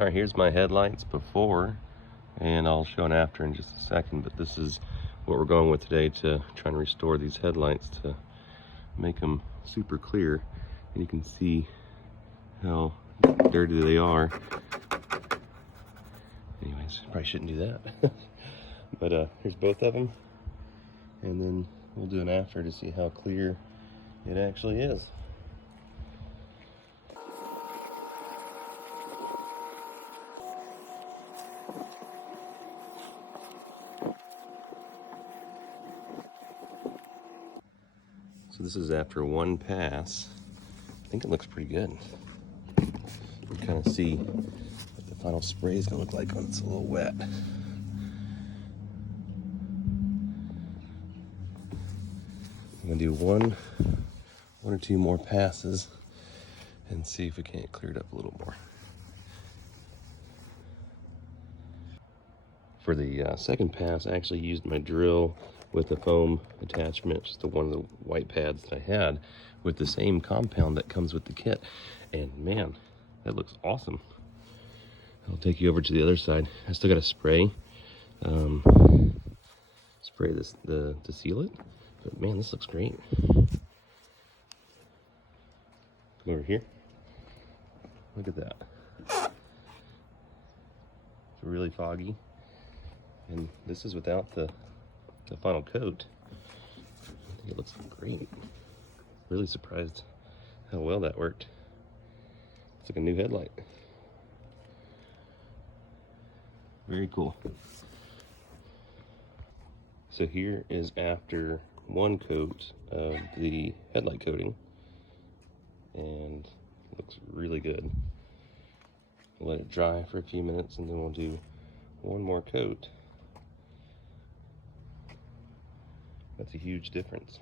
All right, here's my headlights before, and I'll show an after in just a second, but this is what we're going with today to try and restore these headlights to make them super clear. And you can see how dirty they are. Anyways, probably shouldn't do that. But here's both of them, and then we'll do an after to see how clear it actually is. So this is after one pass. I think it looks pretty good. You can kind of see what the final spray is gonna look like when it's a little wet. I'm gonna do one or two more passes and see if we can't clear it up a little more. For the second pass, I actually used my drill with the foam attachment, just the one of the white pads that I had, with the same compound that comes with the kit. And man, that looks awesome. I'll take you over to the other side. I still got to spray this to seal it, but man, this looks great. Come over here. Look at that. It's really foggy, and this is without the final coat. I think it looks great. Really surprised how well that worked. It's like a new headlight. Very cool. So here is after one coat of the headlight coating, and it looks really good. We'll let it dry for a few minutes, and then we'll do one more coat. That's a huge difference.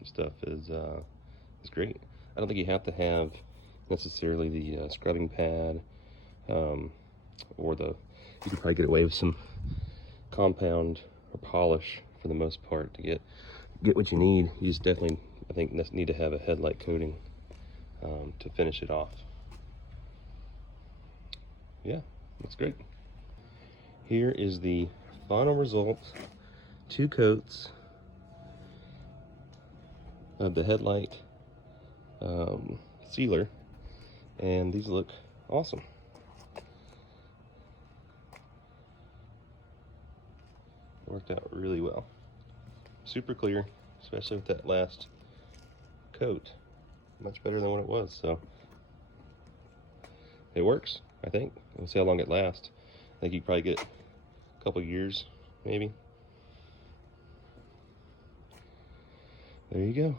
This stuff is great. I don't think you have to have necessarily the scrubbing pad, or you can probably get away with some compound or polish for the most part to get what you need. You just definitely, I think, need to have a headlight coating to finish it off. Yeah, that's great. Here is the final result. 2 coats of the headlight sealer, and these look awesome. Worked out really well. Super clear, especially with that last coat. Much better than what it was, so it works, I think. We'll see how long it lasts. I think you probably get a couple years, maybe. There you go.